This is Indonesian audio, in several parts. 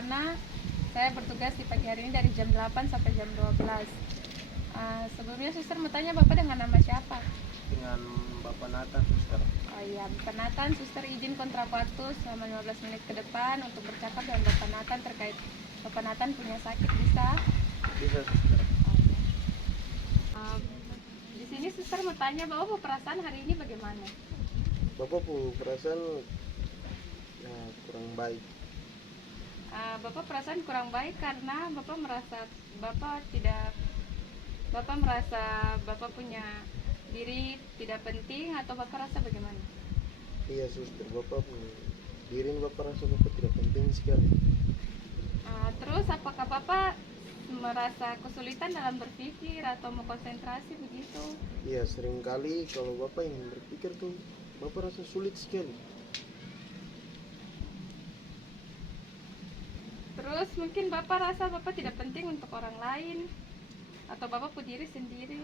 Fiona. Saya bertugas di pagi hari ini dari jam 8 sampai jam 12. Sebelumnya suster mau tanya Bapak dengan nama siapa? Dengan Bapak Nathan, suster. Oh iya, Bapak Nathan, suster izin kontrapaktus selama 15 menit ke depan untuk bercakap dengan Bapak Nathan terkait Bapak Nathan punya sakit, bisa? Bisa, suster. Di sini suster mau tanya Bapak perasaan hari ini bagaimana? Bapak perasaan kurang baik. Bapak perasaan kurang baik karena Bapak merasa Bapak punya diri tidak penting, atau Bapak rasa bagaimana? Iya, suster. Bapak rasa Bapak tidak penting sekali. Terus apakah Bapak merasa kesulitan dalam berpikir atau mau konsentrasi begitu? Iya, seringkali kalau Bapak ingin berpikir tuh Bapak rasa sulit sekali. Terus mungkin Bapak rasa Bapak tidak penting untuk orang lain, atau Bapak punya diri sendiri.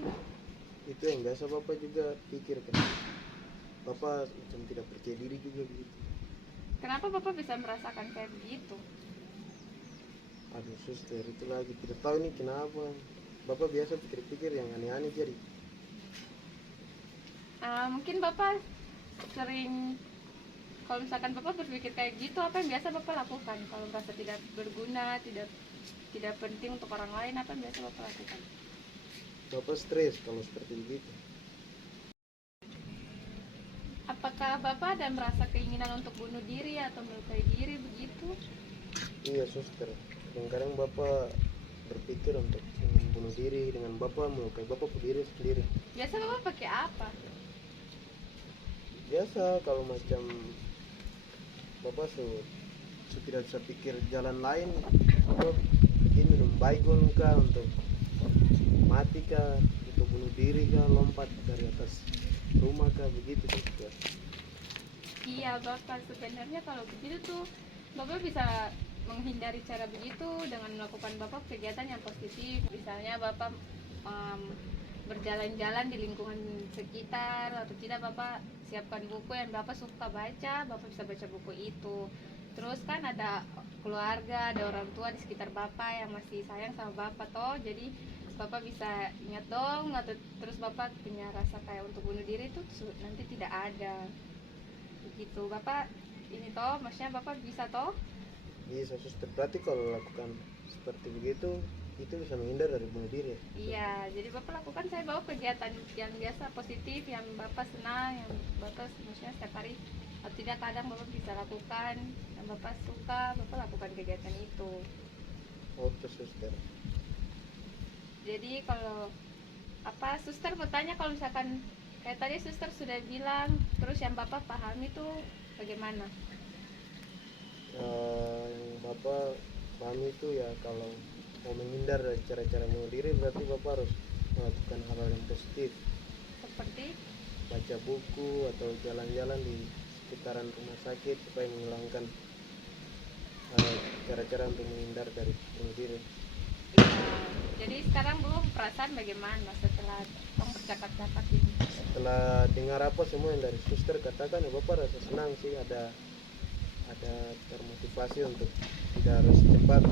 Itu yang biasa Bapak juga pikirkan. Bapak macam tidak percaya diri juga begitu. Kenapa Bapak bisa merasakan kayak begitu? Aduh, suster, itu lagi tidak tahu nih kenapa. Bapak biasa pikir-pikir yang aneh-aneh jadi. Mungkin Bapak sering, kalau misalkan Bapak berpikir kayak gitu, apa yang biasa Bapak lakukan? Kalau merasa tidak berguna, tidak penting untuk orang lain, apa yang biasa Bapak lakukan? Bapak stres kalau seperti begitu. Apakah Bapak ada merasa keinginan untuk bunuh diri atau melukai diri begitu? Iya, suster. Kadang-kadang Bapak berpikir untuk ingin bunuh diri dengan Bapak melukai Bapak diri sendiri. Biasa Bapak pakai apa? Biasa kalau macam Bapak tidak bisa pikir jalan lain, Bapak bikin minum baygon kah untuk mati kah, untuk bunuh diri kah, lompat dari atas rumah kah, begitu suster. Iya Bapak, sebenarnya kalau begitu tuh Bapak bisa menghindari cara begitu dengan melakukan Bapak kegiatan yang positif. Misalnya Bapak berjalan-jalan di lingkungan sekitar, atau tidak Bapak siapkan buku yang Bapak suka baca, Bapak bisa baca buku itu. Terus kan ada keluarga, ada orang tua di sekitar Bapak yang masih sayang sama Bapak toh, jadi Bapak bisa ingat dong, atau terus Bapak punya rasa kayak untuk bunuh diri itu nanti tidak ada begitu. Bapak ini toh, maksudnya Bapak bisa toh? Bisa suster. Berarti kalau lakukan seperti begitu, itu bisa menghindar dari bunuh diri. Iya, jadi Bapak lakukan, saya bawa kegiatan yang biasa positif, yang Bapak senang, yang Bapak maksudnya setiap hari, atau tidak kadang Bapak bisa lakukan, yang Bapak suka, Bapak lakukan kegiatan itu. Oke, suster. Jadi kalau suster bertanya, kalau misalkan kayak tadi suster sudah bilang, terus yang Bapak pahami itu bagaimana? Yang Bapak pahami itu ya, kalau mau menghindar dari cara-cara bunuh diri, berarti Bapak harus melakukan hal-hal yang positif, Seperti baca buku atau jalan-jalan di sekitaran rumah sakit supaya menghilangkan cara-cara untuk menghindar dari bunuh diri. jadi sekarang belum perasaan bagaimana setelah Tong bercakap-cakap ini? Setelah dengar apa semua yang dari suster katakan, ya Bapak rasa senang sih, ada termotivasi untuk tidak harus cepat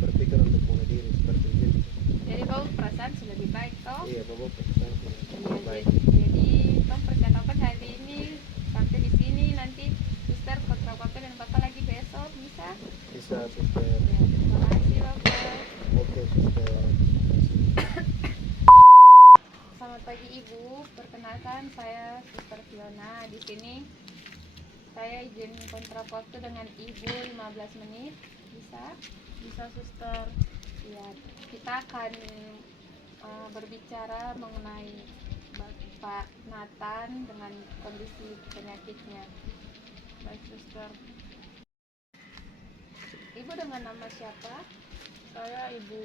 berpikir untuk bunuh diri seperti itu. Jadi Bapak perasaan sudah lebih baik toh? Iya, Bapak perasaan sudah Iya, baik. jadi Tong percakapan hari ini sampai di sini, nanti suster kontra-kontra dan Bapak lagi besok, bisa? Bisa, suster. Ya, terima kasih Bapak. Oke, suster. Selamat pagi Ibu, perkenalkan saya Suster Fiona. Di sini saya izin kontrak waktu dengan Ibu 15 menit, bisa? Bisa suster. Ya, kita akan berbicara mengenai Bapak Nathan dengan kondisi penyakitnya. Baik suster. Ibu dengan nama siapa? Saya Ibu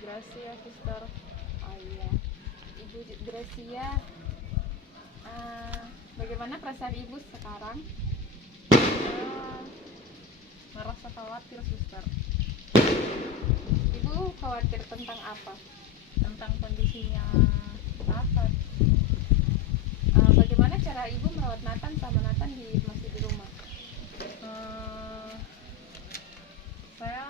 Gracia suster. Oh iya, Ibu Gracia. Bagaimana perasaan Ibu sekarang? Saya merasa khawatir suster Ibu khawatir tentang apa? tentang kondisinya Nathan. Bagaimana cara Ibu merawat Nathan sama Nathan masih di rumah? Saya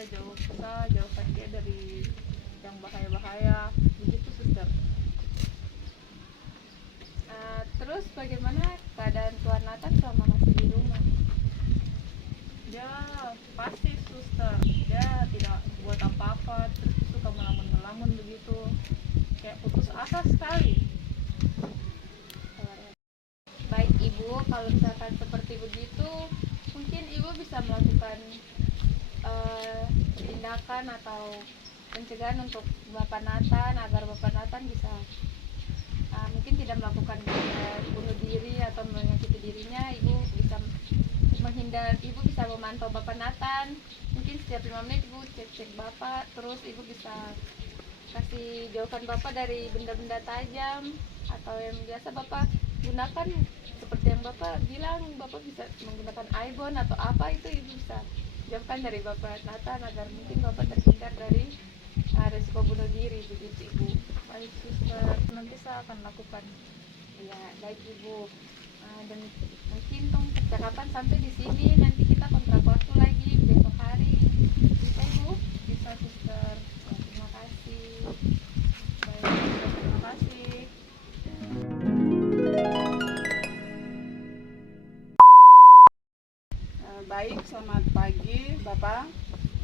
dia jauhkan dia dari yang bahaya-bahaya begitu suster. Terus bagaimana keadaan Tuan Nathan selama masih di rumah? Dia pasif suster, dia tidak buat apa-apa, terus suka melamun-melamun begitu, kayak putus asa sekali. Baik Ibu, kalau misalkan seperti begitu, mungkin Ibu bisa melakukan tindakan atau pencegahan untuk Bapak Nathan agar Bapak Nathan bisa mungkin tidak melakukan bunuh diri atau menyakiti dirinya. Ibu bisa Ibu bisa memantau Bapak Nathan, mungkin setiap 5 menit Ibu cek Bapak, terus Ibu bisa kasih jauhkan Bapak dari benda-benda tajam atau yang biasa Bapak gunakan, seperti yang Bapak bilang Bapak bisa menggunakan ibon atau apa, itu Ibu bisa jauhkan dari Bapak Nathan agar mungkin Bapak terhindar dari risiko bunuh diri, begitu Ibu. Baik suster, nanti saya akan lakukan. Ya, baik Ibu. Dan mungkin percakapan sampai di sini, nanti kita kontrak waktu lagi besok hari. Bisa Ibu? Bisa suster. Ya, terima kasih. Baik suster, terima kasih. Baik, selamat pagi Bapak.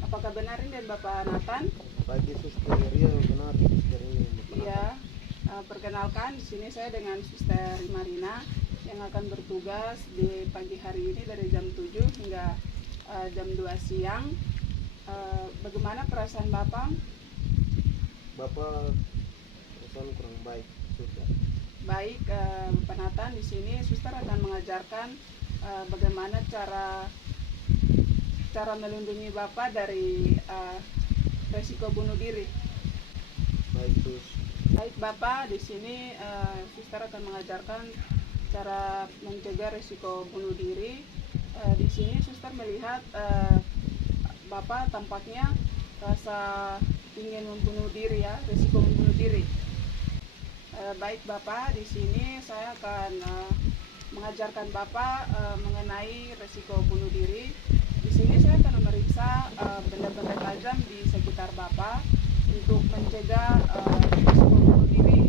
Apakah benar ini dari Bapak Nathan? Pagi suster, iya benar suster ini. Iya. Perkenalkan, di sini saya dengan Suster Marina yang akan bertugas di pagi hari ini dari jam 7 hingga jam 2 siang. Bagaimana perasaan Bapak? Bapak perasaan kurang baik suster. Baik, Bapak Nathan, di sini Suster akan mengajarkan bagaimana cara melindungi Bapak dari resiko bunuh diri. Baik sus. Baik Bapak, di sini Suster akan mengajarkan cara mencegah risiko bunuh diri. Di sini Suster melihat Bapak tampaknya rasa ingin membunuh diri ya, risiko membunuh diri. Baik Bapak, di sini saya akan mengajarkan Bapak mengenai risiko bunuh diri. Di sini saya akan memeriksa benda-benda tajam di sekitar Bapak untuk mencegah risiko bunuh diri.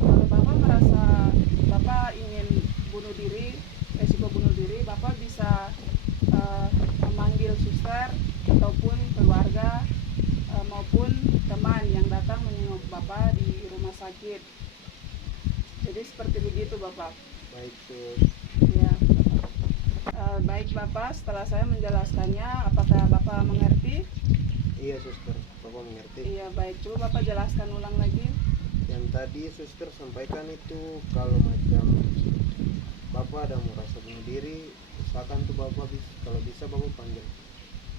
Kalau Bapak merasa Bapak ingin bunuh diri, risiko bunuh diri, Bapak bisa memanggil suster ataupun keluarga maupun teman yang datang menjenguk Bapak di rumah sakit. Jadi seperti begitu Bapak. Baik sus. Ya. Baik Bapak, setelah saya menjelaskannya, apakah Bapak mengerti? Iya suster, Bapak mengerti. Iya baik, coba Bapak jelaskan ulang lagi. Yang tadi suster sampaikan itu kalau macam Bapak ada merasa bunuh diri, usahakan tuh Bapak kalau bisa Bapak panggil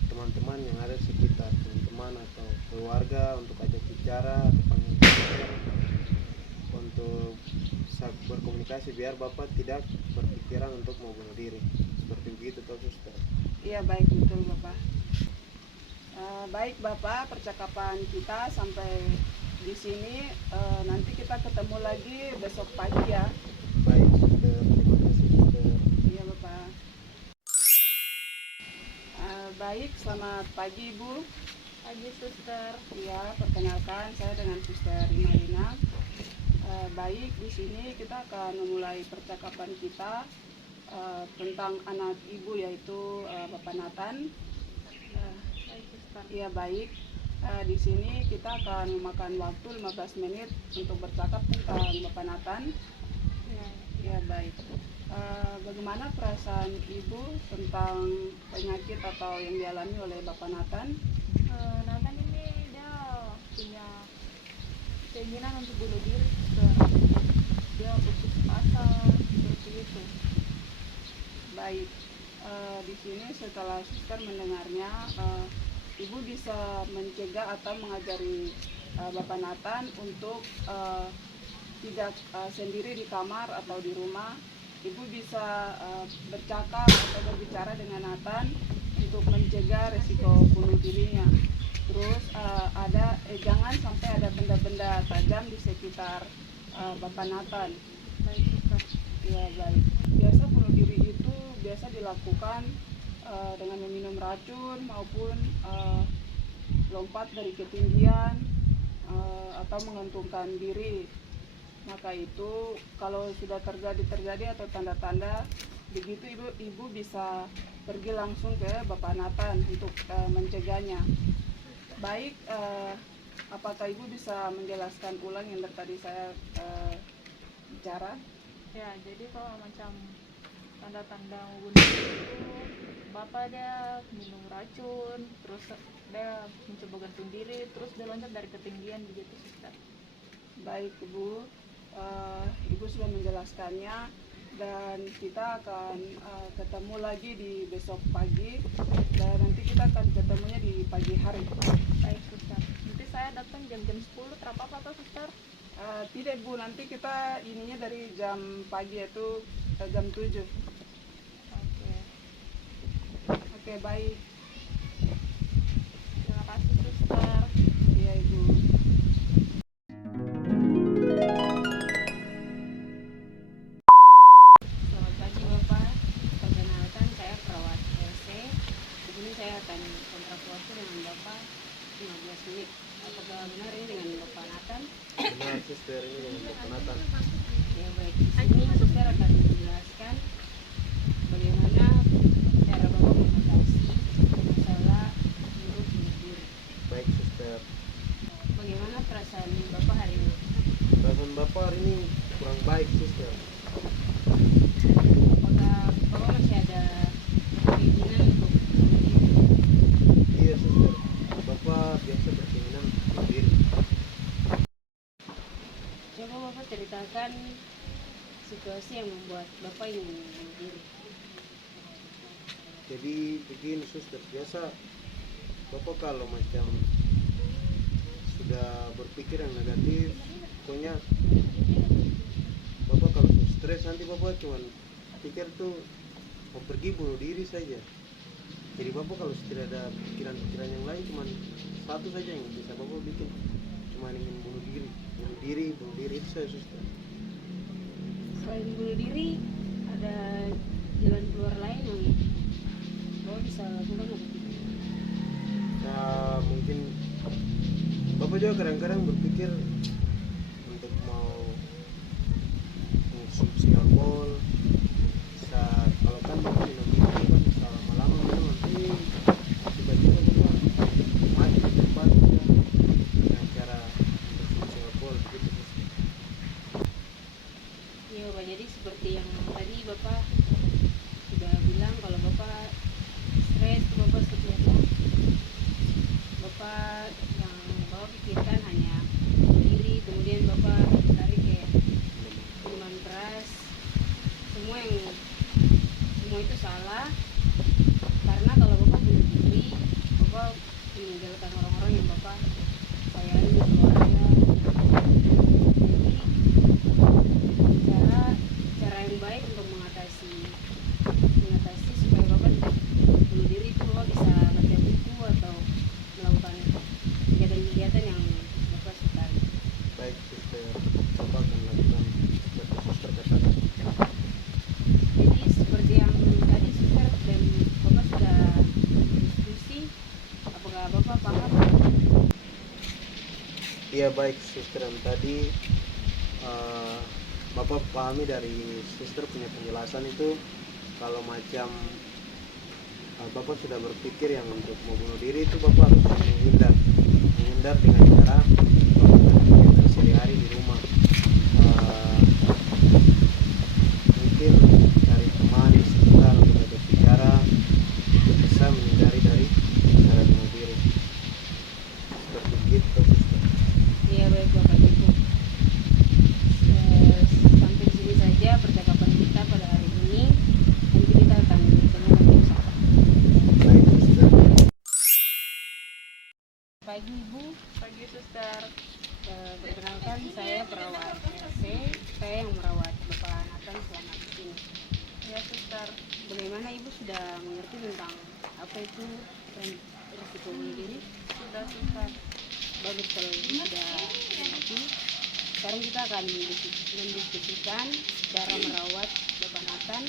teman-teman yang ada di sekitar, teman-teman atau keluarga untuk ajak bicara atau panggil suster untuk berkomunikasi biar Bapak tidak berpikiran untuk mau bunuh diri. Seperti begitu toh suster. Iya baik, betul Bapak. Baik Bapak, percakapan kita sampai di sini. Nanti kita ketemu lagi besok pagi ya. Baik suster, terima kasih suster. Iya Bapak. Baik, selamat pagi Ibu. Pagi suster. Iya, perkenalkan saya dengan Suster Marina. Baik, di sini kita akan memulai percakapan kita tentang anak Ibu, yaitu Bapak Nathan. Baik suster. Iya baik. Di sini kita akan memakan waktu 15 menit untuk bercakap tentang Bapak Nathan. Ya. Iya baik. Bagaimana perasaan Ibu tentang penyakit atau yang dialami oleh Bapak Nathan? Nathan ini dia punya keinginan untuk bunuh diri suster. Dia putus asa seperti itu. Baik. Di sini setelah suster mendengarnya, Ibu bisa mencegah atau mengajari Bapak Nathan untuk tidak sendiri di kamar atau di rumah. Ibu bisa bercakap atau berbicara dengan Nathan untuk mencegah risiko bunuh dirinya. Terus jangan sampai ada benda-benda tajam di sekitar Bapak Nathan. Baik suster. Ya baik. Biasa bunuh diri itu biasa dilakukan dengan meminum racun maupun lompat dari ketinggian atau mengantungkan diri. Maka itu kalau sudah terjadi atau tanda-tanda begitu, ibu bisa pergi langsung ke Bapak Nathan untuk mencegahnya. Baik, apakah ibu bisa menjelaskan ulang yang tadi saya bicara? Ya, jadi kalau macam tanda-tanda mau bunuh diri itu bapak dia minum racun, terus dia mencoba gantung diri, terus dia loncat dari ketinggian begitu, suster. Baik ibu, ibu sudah menjelaskannya, dan kita akan ketemu lagi di besok pagi, dan nanti kita akan ketemunya di pagi hari. Baik, suster. Nanti saya datang jam-jam 10, terapa-apa toh, suster? Tidak bu, nanti kita ininya dari jam pagi itu jam 7. Oke. Oke, baik. Terima kasih, suster. Iya ibu. Selamat pagi Bapak, perkenalkan saya perawat RC. Di sini saya akan kontrak waktu dengan Bapak 15 menit. Apakah benar ini dengan Bapak Nathan? Benar suster, ini dengan Bapak Nathan. Ya baik, di sini suster akan menjelaskan bagaimana cara Bapak mengatasi masalah buruk bunuh diri. Baik suster. Bagaimana perasaan Bapak hari ini? Perasaan Bapak hari ini kurang baik suster. Apakah Bapak masih ada keinginan untuk bunuh diri? Iya suster, Bapak biasa berkeinginan bunuh diri. Coba Bapak ceritakan situasi yang membuat Bapak ingin bunuh diri. Jadi begini suster, biasa Bapak kalau macam sudah berpikir yang negatif, pokoknya Bapak kalau stres nanti Bapak cuman pikir tuh mau pergi bunuh diri saja. Jadi Bapak kalau tidak ada pikiran-pikiran yang lain, cuman satu saja yang bisa Bapak bikin, cuma ingin bunuh diri itu saya suster. Selain bunuh diri, ada jalan keluar lain yang Bapak bisa lakukan atau tidak? Nah, mungkin Bapak juga kadang-kadang berpikir untuk mau mengkonsumsi alkohol. Kalau kan Bapak minum itu kan bisa lama-lama minum nanti tiba-tiba Bapak mati di tempat ya, dengan cara mengkonsumsi alkohol gitu. Ya Bapak, jadi seperti yang tadi Bapak sudah bilang, kalau Bapak stres, Bapak seperti apa? Bapak yang Bapak pikirkan hanya bunuh diri, kemudian Bapak lari ke minuman keras. Semua itu salah, karena kalau Bapak bunuh diri, Bapak meninggalkan orang-orang yang Bapak sayangi di keluarga. Jadi cara yang baik untuk mengatasi supaya Bapak tidak bunuh diri itu, Bapak bisa baca buku atau melakukan kegiatan-kegiatan yang Bapak sukai. Baik suster, Bapak akan lakukan seperti suster katakan. Jadi seperti yang tadi suster dan Bapak sudah diskusi, apakah Bapak paham? Iya baik suster, yang tadi Bapak pahami dari suster punya penjelasan itu, kalau macam Bapak sudah berpikir yang untuk mau bunuh diri itu Bapak harus menghindar dengan cara melakukan kegiatan sehari-hari di rumah. Mungkin cari teman di sekitar untuk berbicara, untuk bisa menghindari dari cara bunuh diri. Seperti itu suster. Iya baik Bapak, cukup. Sampai di sini saja percakapan kita pada hari ini. Nanti kita akan bertemu lagi bersama. Baik suster. Pagi Ibu, Pagi, suster. perkenalkan saya perawat RC. Saya yang merawat Bapak Nathan selama di sini. Ya, suster. Bagaimana Ibu sudah mengerti tentang apa itu risiko bunuh diri? Sudah, suster. Bagus kalau Ibu sudah mengerti. Sekarang kita akan mendiskusikan cara merawat Bapak Nathan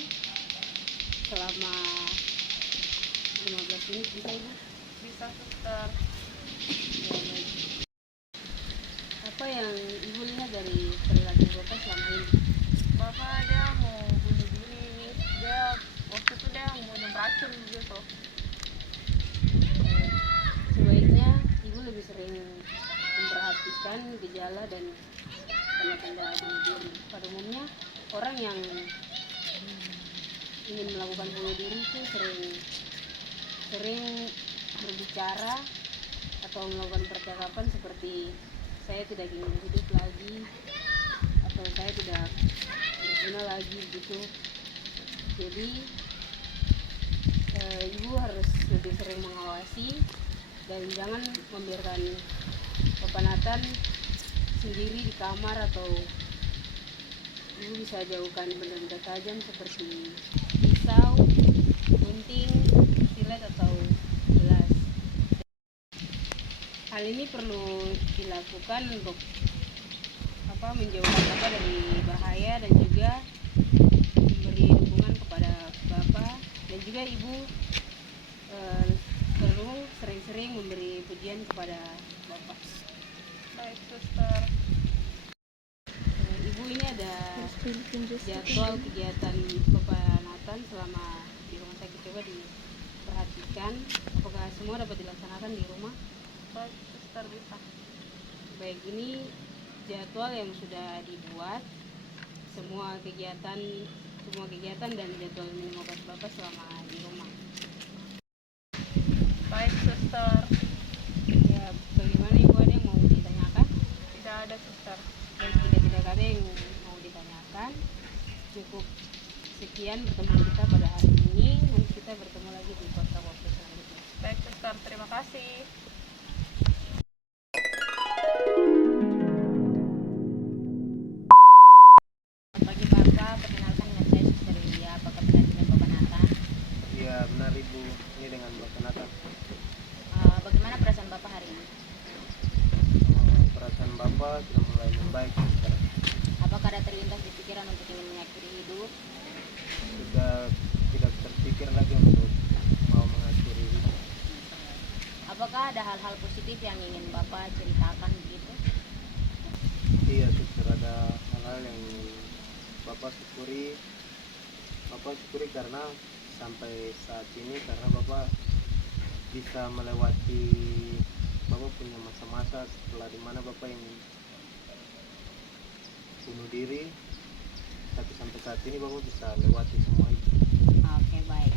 selama 15 menit, bisa Ibu? Bisa, suster. yang ibu lihat dari perilaku bapak selama ini? Bapak dia mau bunuh diri, dia waktu itu dia mau minum racun gitu. Sebaiknya ibu lebih sering memperhatikan gejala dan tanda-tanda bunuh diri. Pada umumnya orang yang ingin melakukan bunuh diri itu sering berbicara atau melakukan percakapan seperti saya tidak ingin hidup lagi atau saya tidak berguna lagi gitu. Jadi ibu harus lebih sering mengawasi dan jangan membiarkan Bapak Nathan sendiri di kamar, atau ibu bisa jauhkan benda-benda tajam seperti pisau, gunting, silet atau gelas. Hal ini perlu dilakukan untuk menjauhkan Bapak dari bahaya dan juga memberi dukungan kepada Bapak, dan juga ibu perlu sering-sering memberi pujian kepada Bapak. Baik suster. Ibu, ini ada jadwal kegiatan Bapak Nathan selama di rumah sakit, coba diperhatikan apakah semua dapat dilaksanakan di rumah. Baik suster, bisa. Baik, ini jadwal yang sudah dibuat, semua kegiatan dan jadwal minum obat Bapak selama di rumah. Baik suster. Ya, bagaimana ibu, ada yang mau ditanyakan? Tidak ada suster. Dan tidak ada yang mau ditanyakan. Cukup sekian pertemuan kita pada hari ini. Nanti kita bertemu lagi di podcast selanjutnya. Baik suster, terima kasih. Selamat pagi Bapak, perkenalkan dengan saya Suster Yulia. Apakah benar dengan Bapak Nathan? Iya benar Ibu, ini dengan Bapak Nathan. Bagaimana perasaan Bapak hari ini? Perasaan Bapak sudah mulai membaik sekarang. Apakah ada terlintas di pikiran untuk ingin mengakhiri hidup? Sudah tidak terpikir lagi untuk mau mengakhiri hidup. Apakah ada hal-hal positif yang ingin Bapak ceritakan begitu? Iya suster, ada hal-hal yang Bapak syukuri. Bapak syukuri karena sampai saat ini, karena Bapak bisa melewati, Bapak punya masa-masa setelah dimana Bapak yang bunuh diri, tapi sampai saat ini Bapak bisa lewati semua itu. Oke, baik.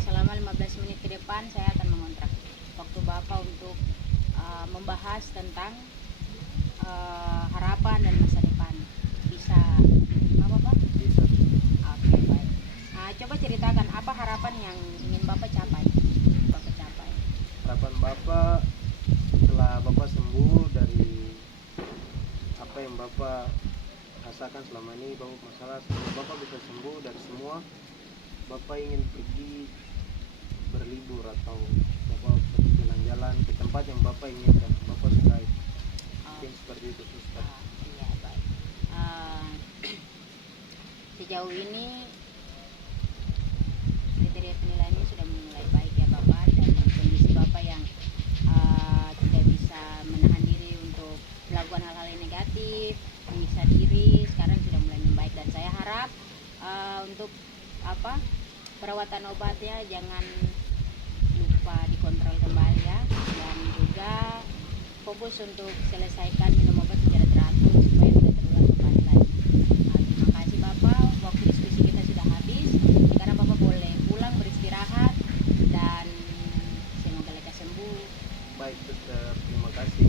Selama 15 menit ke depan saya akan mengontrak waktu Bapak untuk membahas tentang harapan dan masa depan. Bisa diterima Bapak? Bisa. Oke, baik. Coba ceritakan apa harapan yang ingin Bapak capai? Harapan Bapak setelah Bapak sembuh dari apa yang Bapak rasakan selama ini, Bapak masalah, setelah Bapak bisa sembuh dari semua, Bapak ingin pergi berlibur atau Bapak pergi jalan-jalan ke tempat yang Bapak inginkan, Bapak sukai. Mungkin seperti itu suster. Iya, baik. Sejauh ini kriteria penilaiannya sudah mulai baik ya Bapak, dan kondisi Bapak yang tidak bisa menahan diri untuk melakukan hal-hal yang negatif, menyiksa diri, sekarang sudah mulai membaik, dan saya harap untuk perawatan obatnya jangan lupa dikontrol kembali ya, dan juga fokus untuk selesaikan minum obat secara teratur supaya tidak terulang kembali lagi. Terima kasih Bapak, waktu diskusi kita sudah habis. Sekarang Bapak boleh pulang beristirahat dan semoga lekas sembuh. Baik suster, terima kasih.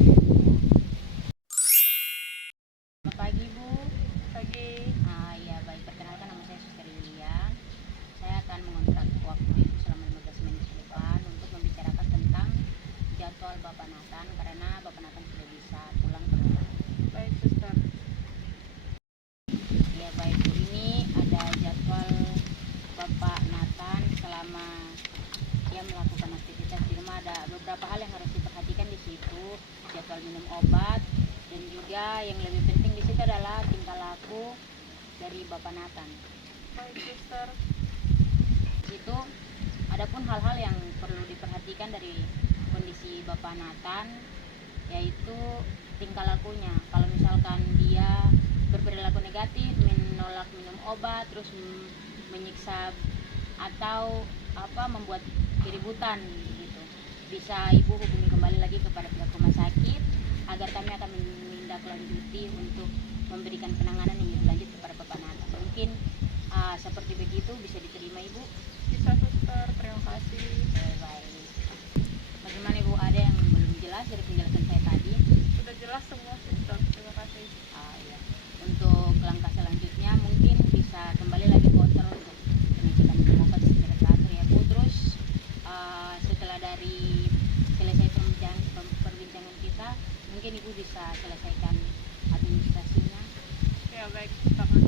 Selamat pagi Bu. Pagi. Ya baik, perkenalkan nama saya Suster Yulia. Saya akan mengontrak waktu Ibu selama 15 menit ke depan untuk membicarakan tentang jadwal Bapak Nathan, karena Bapak Nathan sudah bisa pulang ke rumah. Baik suster. Ya baik Bu, ini ada jadwal Bapak Nathan selama dia melakukan aktivitas di rumah. Ada beberapa hal yang harus diperhatikan di situ, jadwal minum obat, dan juga yang lebih penting di situ adalah tingkah laku dari Bapak Nathan. Baik suster. Itu adapun hal-hal yang perlu diperhatikan dari kondisi Bapak Nathan, yaitu tingkah lakunya. Kalau misalkan dia berperilaku negatif, menolak minum obat, terus menyiksa atau membuat keributan gitu, bisa ibu hubungi kembali lagi kepada pihak rumah sakit agar kami akan menindaklanjuti untuk memberikan penanganan yang lebih lanjut kepada Bapak Nata. Mungkin seperti begitu bisa diterima ibu. Bisa suster, terima kasih. Baik. Bagaimana ibu, ada yang belum jelas dari penjelasan saya tadi? Sudah jelas semua suster, terima kasih. Ya. Untuk langkah selanjutnya mungkin bisa kembali lagi kontrol untuk pengecekan pembukaan respirator ya bu. Terus setelah dari selesai perbincangan kita, mungkin ibu bisa selesaikan administrasinya. Ya baik, terima kasih.